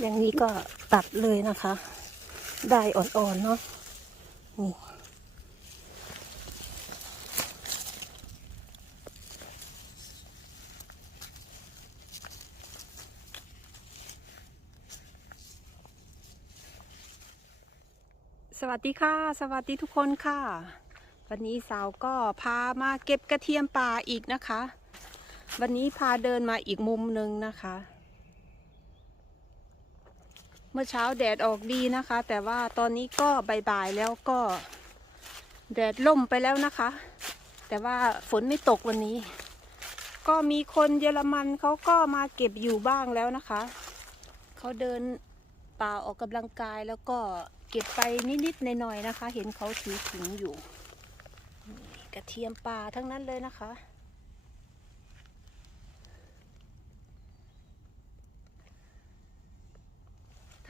อย่างนี้ก็ตัดเลยนะคะ ได้อ่อนๆเนาะนี่สวัสดีค่ะ สวัสดีทุกคนค่ะ วันนี้สาวก็พามาเก็บกระเทียมป่าอีกนะคะ วันนี้พาเดินมาอีกมุมหนึ่งนะคะ เมื่อเช้าแดดออกดีนะคะ แต่ว่าตอนนี้ก็บ่ายๆแล้วก็ แดดล่มไปแล้วนะคะ แต่ว่าฝนไม่ตกวันนี้ ก็มีคนเยอรมันเขาก็มาเก็บอยู่บ้างแล้วนะคะเขาเดินป่าออกกำลังกายแล้วก็เก็บไปนิดๆหน่อยๆนะคะ เห็นเขาถือถุงอยู่กระเทียมป่าทั้งนั้นเลยนะคะ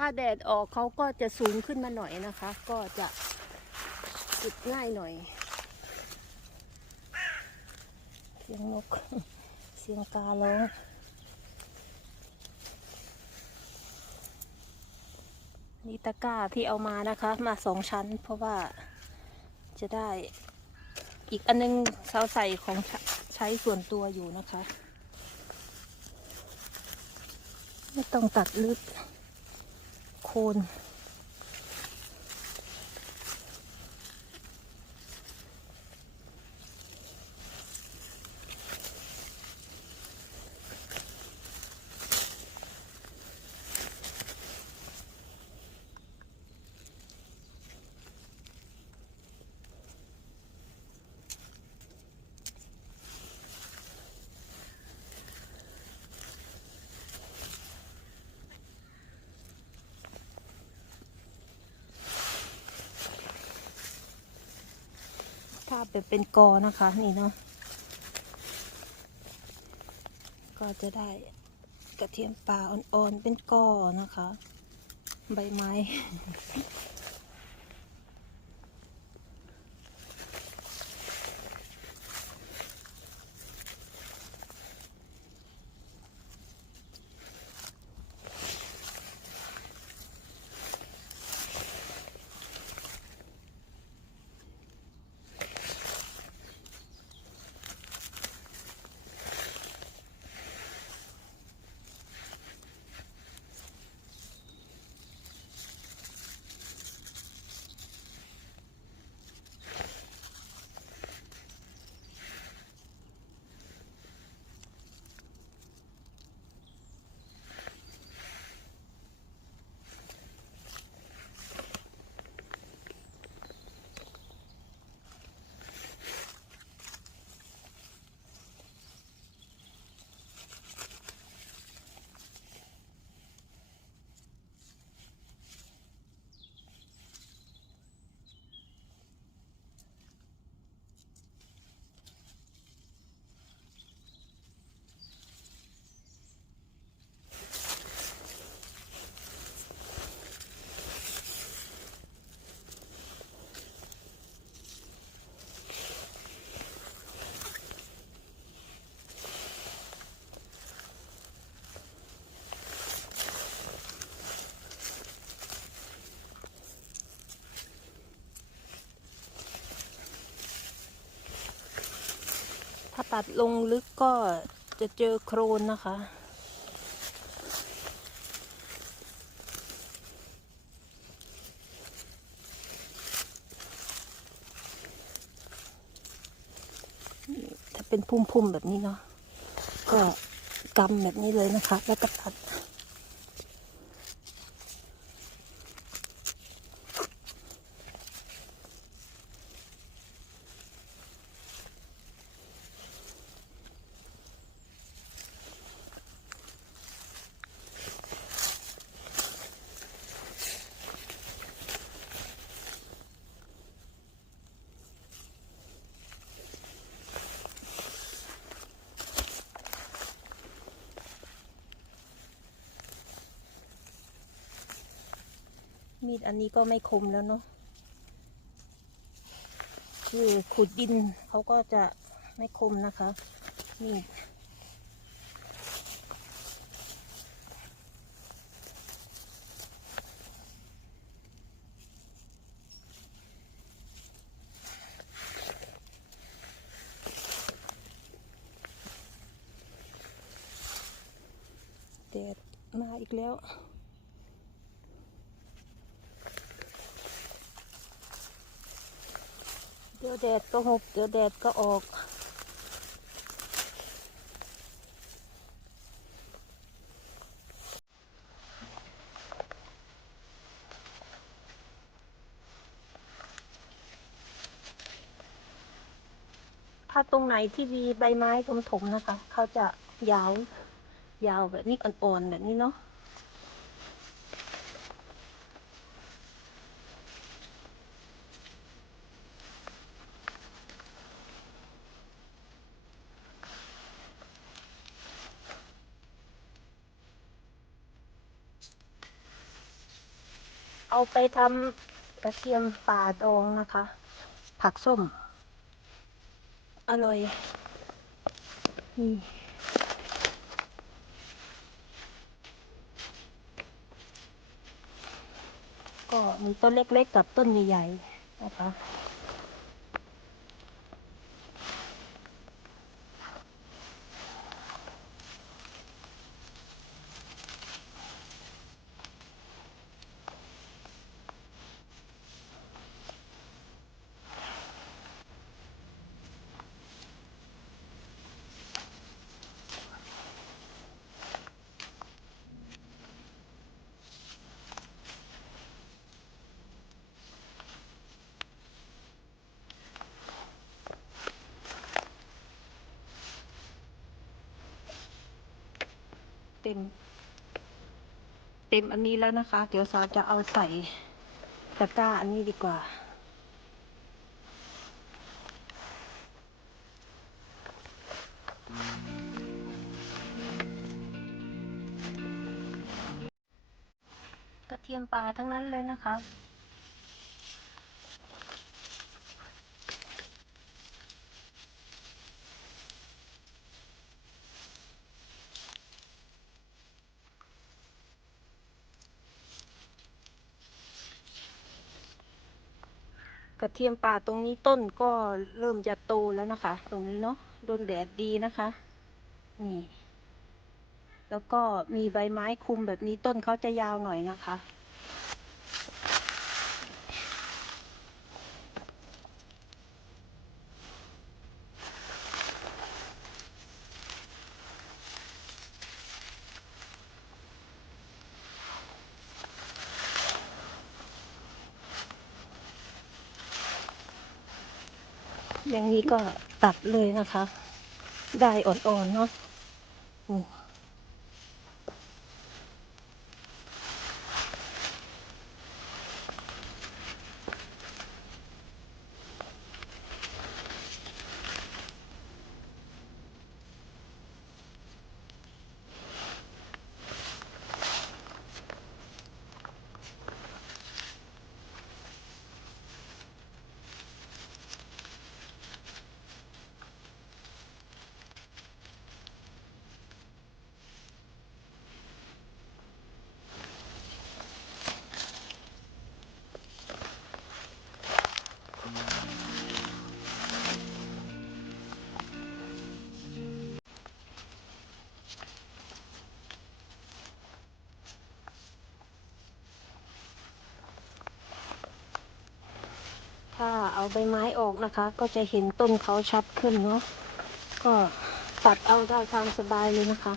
ถ้าแดดออกเขาก็จะสูงขึ้นมาหน่อยนะคะ ก็จะเก็บง่ายหน่อย เสียงนก เสียงการ้องนี่ตะกร้าที่เอามานะคะ มาสองชั้น เพราะว่าจะได้อีกอันนึงเสาใส่ของใช้ส่วนตัวอยู่นะคะ ไม่ต้องตัดลึก คน เป็นเป็นกอนะคะ นี่เนาะก็จะได้กระเทียมป่าอ่อนๆเป็นกอนะคะ ใบไม้ ตัดลงลึกก็จะเจอโครนนะคะ ถ้าเป็นพุ่มๆแบบนี้เนาะก็กำแบบนี้เลยนะคะ แล้วก็ตัดีดอันนี้ก็ไม่คมแล้วเนาะคือขุดดินเขาก็จะไม่คมนะคะนี่แดดมาอีกแล้ว ดี๋ยวแดดก็หกเดี๋ยวแดดก็ออกถ้าตรงไหนที่มีใบไม้ถมๆนะคะ เขาจะยาวยาวแบบนี้อ่อนๆแบบนี้เนาะ เอาไปทำกระเทียมป่าดองนะคะ ผักส้ม อร่อยนี่ก็มีต้นเล็กๆกับต้นใหญ่ๆนะคะ ต็ม เต็มอันนี้แล้วนะคะ เดี๋ยวสาวจะเอาใส่ตะกร้าอันนี้ดีกว่า กระเทียมปลาทั้งนั้นเลยนะคะ กระเทียมป่าตรงนี้ต้นก็เริ่มจะโตแล้วนะคะ ตรงนี้เนาะโดนแดดดีนะคะ นี่ แล้วก็มีใบไม้คลุมแบบนี้ต้นเขาจะยาวหน่อยนะคะ อย่างนี้ก็ตัดเลยนะคะ ได้อ่อนๆเนาะ เอาใบไม้ออกนะคะ ก็จะเห็นต้นเขาชัดขึ้นเนาะก็ตัดเอาได้ตามสบายเลยนะคะ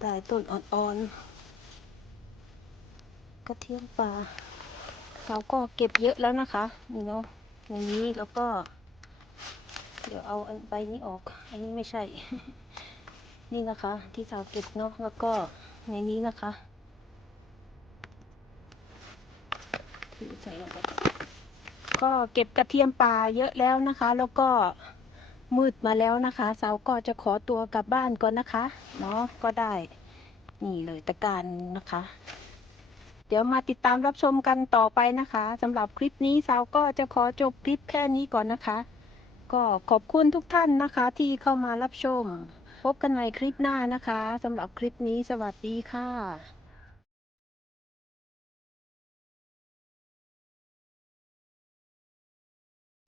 ได้ต้นอ่อนๆกระเทียมป่าเราก็เก็บเยอะแล้วนะคะ นี่เนาะอย่างนี้แล้วก็ เดี๋ยวเอาอันใบนี้ออก อันนี้ไม่ใช่ นี่นะคะ ที่เราเก็บเนาะแล้วก็ในนี้นะคะที่ใส่ลงไปก็เก็บกระเทียมป่าเยอะแล้วนะคะ แล้วก็มืดมาแล้วนะคะสาวก็จะขอตัวกลับบ้านก่อนนะคะเนาะก็ได้นี่เลยตะการนะคะ เดี๋ยวมาติดตามรับชมกันต่อไปนะคะสำหรับคลิปนี้สาวก็จะขอจบคลิปแค่นี้ก่อนนะคะ ก็ขอบคุณทุกท่านนะคะที่เข้ามารับชม พบกันใหม่คลิปหน้านะคะสำหรับคลิปนี้สวัสดีค่ะ